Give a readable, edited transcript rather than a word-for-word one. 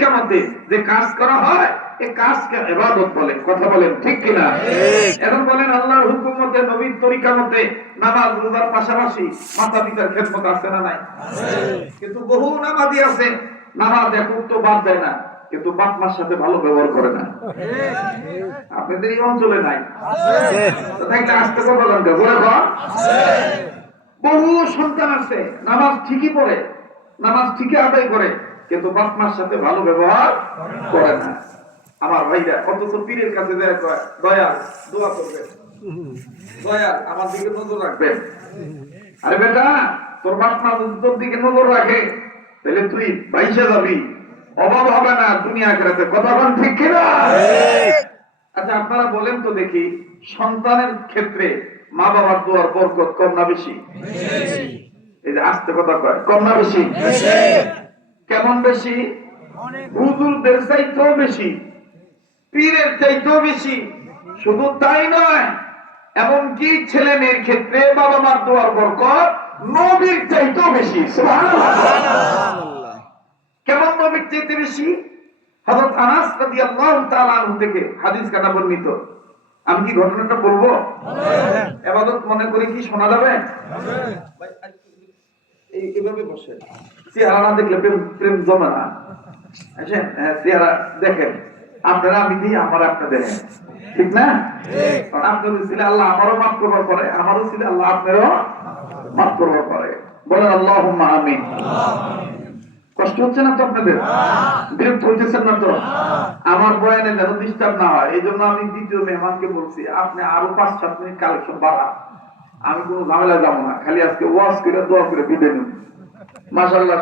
তরিকা মতে যে কাজ করা হয় এই কাজকে ইবাদত বলে। কথা বলেন ঠিক কিনা? এখন বলেন আল্লাহর হুকুম মতে নবীর তরিকা মতে নামাজ রোজার পাশাপাশি মাতা পিতার খেদমত আছে না নাই? কিন্তু বহু নামাজি আছে নামাজ এক উক্ত বাদ দেয় না, কিন্তু বাপ মার সাথে ভালো ব্যবহার করে না। আপনাদের এই অঞ্চলে নাই? থাকলে আসতে কথা বলেন বহু সন্তান আছে নামাজ ঠিকই পড়ে, নামাজ ঠিকই আদায় করে, কিন্তু বাপ মার সাথে ভালো ব্যবহার করে না। আমার ভাইরা অথচ পীরের কাছে যায় দয়াল দোয়া করবেন, দয়াল আমার দিকে নজর রাখবেন। আরে বেটা তোর বাপ মা তোর দিকে নজর রাখে তাহলে তুই বাইসে যাবি, অভাব হবে না দুনিয়া আখিরাতে। কথা বলেন ঠিক কিনা? আচ্ছা আপনারা বলেন তো দেখি, সন্তানের ক্ষেত্রে মা বাবার দোয়ার বরকত কম না বেশি? এই যে আস্তে কথা কয়, কম না বেশি? কেমন বেশি? হুজুরদের চাইতেও বেশি, পীরের চাইতেও বেশি। শুধু তাই নয়, এমনকি ছেলে মেয়ের ক্ষেত্রে বাবা মার দোয়ার বরকত নবীর চাইতেও বেশি। সুবহানাল্লাহ। কেমন নবীর চাইতে বেশি? হযরত আনাস রাদিয়াল্লাহু তাআলা আনহু থেকে হাদিস কাটা বর্ণিত। আমি কি ঘটনাটা বলবো? ইবাদত মনে করে কি শোনা যাবে? এইভাবে বসে চেহারা না দেখলে প্রেম জমে না। আচ্ছা চেহারা দেখেন, আপনারা আমি দিই, আমার আপনি দেখেন, ঠিক না? আপনার ছিল আল্লাহ আমারও মাফ করবার পরে, আমারও ছিল আল্লাহ আপনারও মাফ করবার পরে। বলেন আল্লাহুম্মা আমিন। কষ্ট হচ্ছে না তো আপনাদের? বিরক্ত হইতেছেন না তো? আমার বয়ানে যেন ডিস্টার্ব না হয় এই জন্য আমি দ্বিতীয় মেহমানকে বলছি আপনি আরো 5-7 মিনিট কালেকশন বাড়ান, আমি কোনো ঝামেলা যাবো না, খালি আজকে ওয়াজ করে দোয়া করে বিদায় নিন। মাশাআল্লাহ।